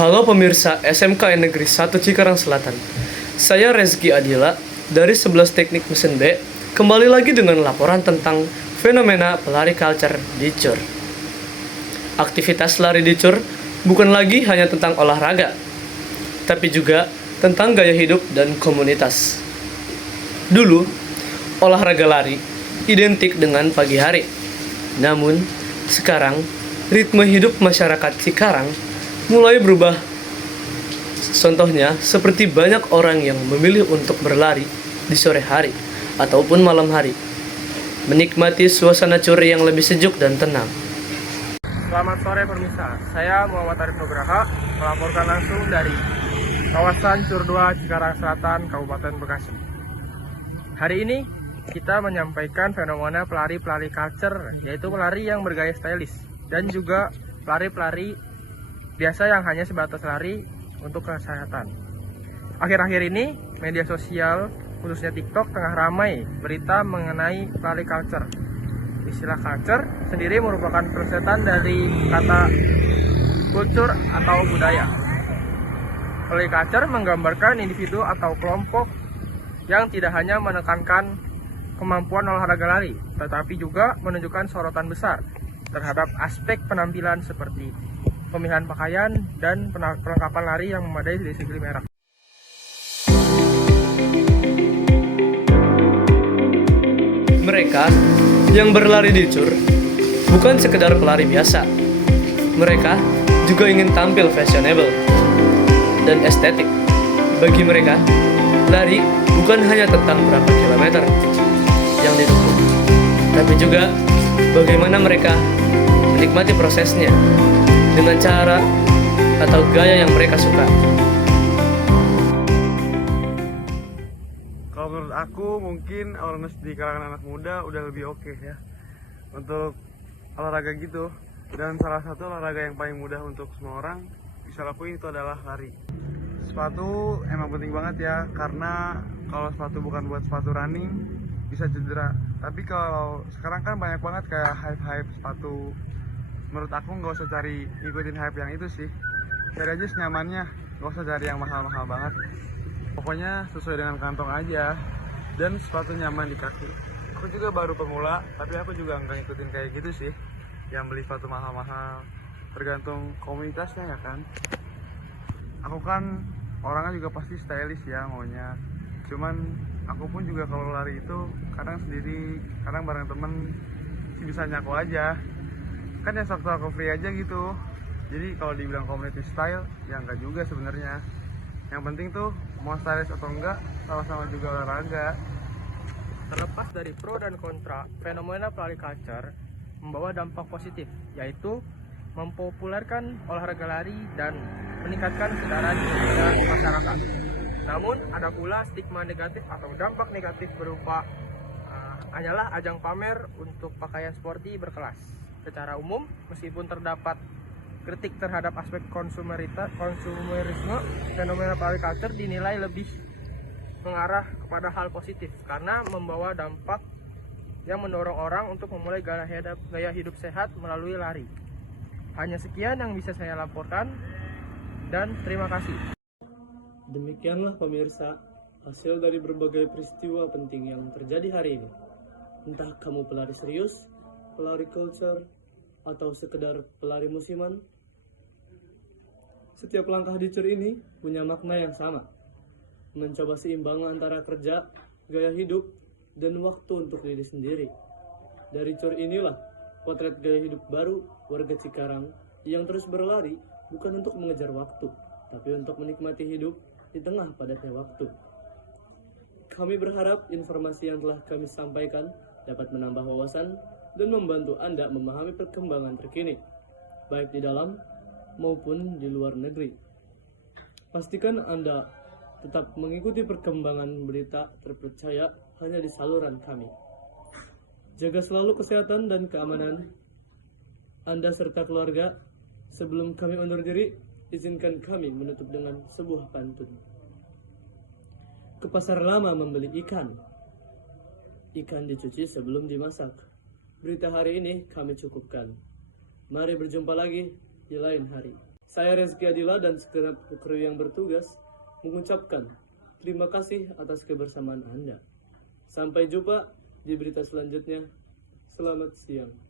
Halo pemirsa SMK Negeri 1 Cikarang Selatan. Saya Rezky Adila dari 11 Teknik Mesin B, kembali lagi dengan laporan tentang fenomena pelari culture di CUR. Aktivitas lari di CUR bukan lagi hanya tentang olahraga, tapi juga tentang gaya hidup dan komunitas. Dulu, olahraga lari identik dengan pagi hari. Namun, sekarang ritme hidup masyarakat Cikarang mulai berubah. Contohnya, seperti banyak orang yang memilih untuk berlari di sore hari ataupun malam hari, menikmati suasana CUR yang lebih sejuk dan tenang. Selamat sore pemirsa, saya Muhammad Arif Nugraha melaporkan langsung dari kawasan CUR 2 Cikarang Selatan, Kabupaten Bekasi. Hari ini kita menyampaikan fenomena pelari-pelari culture, yaitu pelari yang bergaya stylish dan juga pelari-pelari biasa yang hanya sebatas lari untuk kesehatan. Akhir-akhir ini, media sosial, khususnya TikTok, tengah ramai berita mengenai pelari culture. Istilah culture sendiri merupakan plesetan dari kata kultur atau budaya. Pelari culture menggambarkan individu atau kelompok yang tidak hanya menekankan kemampuan olahraga lari, tetapi juga menunjukkan sorotan besar terhadap aspek penampilan seperti pemilihan pakaian dan perlengkapan lari yang memadai dari segi merek. Mereka yang berlari di CUR bukan sekedar pelari biasa. Mereka juga ingin tampil fashionable dan estetik. Bagi mereka, lari bukan hanya tentang berapa kilometer yang ditempuh, tapi juga bagaimana mereka menikmati prosesnya dengan cara atau gaya yang mereka suka. Kalau menurut aku mungkin awareness di kalangan anak muda udah lebih oke ya untuk olahraga gitu, dan salah satu olahraga yang paling mudah untuk semua orang bisa lakuin itu adalah lari. Sepatu emang penting banget ya, karena kalau sepatu bukan buat sepatu running bisa cedera. Tapi kalau sekarang kan banyak banget kayak hype sepatu. Menurut aku nggak usah cari ngikutin hype yang itu sih, cari aja senyamannya, nggak usah cari yang mahal-mahal banget. Pokoknya sesuai dengan kantong aja dan sepatu nyaman di kaki. Aku juga baru pemula, tapi aku juga nggak ngikutin kayak gitu sih, yang beli sepatu mahal-mahal. Tergantung komunitasnya ya kan. Aku kan orangnya juga pasti stylish ya maunya. Cuman aku pun juga kalau lari itu kadang sendiri, kadang bareng temen sih bisa nyaku aja. Kan yang aku free aja gitu. Jadi kalau dibilang community style ya enggak juga sebenarnya. Yang penting tuh mau stylish atau enggak, sama-sama juga olahraga. Terlepas dari pro dan kontra, fenomena pelari culture membawa dampak positif, yaitu mempopulerkan olahraga lari dan meningkatkan kesadaran masyarakat. Namun ada pula stigma negatif atau dampak negatif berupa hanyalah ajang pamer untuk pakaian sporty berkelas. Secara umum, meskipun terdapat kritik terhadap aspek konsumerisme, fenomena pelari culture dinilai lebih mengarah kepada hal positif karena membawa dampak yang mendorong orang untuk memulai gaya hidup sehat melalui lari. Hanya sekian yang bisa saya laporkan, dan terima kasih. Demikianlah pemirsa, hasil dari berbagai peristiwa penting yang terjadi hari ini. Entah kamu pelari serius, pelari culture, atau sekedar pelari musiman, setiap langkah di CUR ini punya makna yang sama. Mencoba seimbang antara kerja, gaya hidup, dan waktu untuk diri sendiri. Dari CUR inilah potret gaya hidup baru warga Cikarang yang terus berlari bukan untuk mengejar waktu, tapi untuk menikmati hidup di tengah padatnya waktu. Kami berharap informasi yang telah kami sampaikan dapat menambah wawasan dan membantu Anda memahami perkembangan terkini, baik di dalam maupun di luar negeri. Pastikan Anda tetap mengikuti perkembangan berita terpercaya hanya di saluran kami. Jaga selalu kesehatan dan keamanan Anda serta keluarga. Sebelum kami undur diri, izinkan kami menutup dengan sebuah pantun. Ke pasar lama membeli ikan. Ikan dicuci sebelum dimasak. Berita hari ini kami cukupkan. Mari berjumpa lagi di lain hari. Saya Rezky Adila dan segenap kru yang bertugas mengucapkan terima kasih atas kebersamaan Anda. Sampai jumpa di berita selanjutnya. Selamat siang.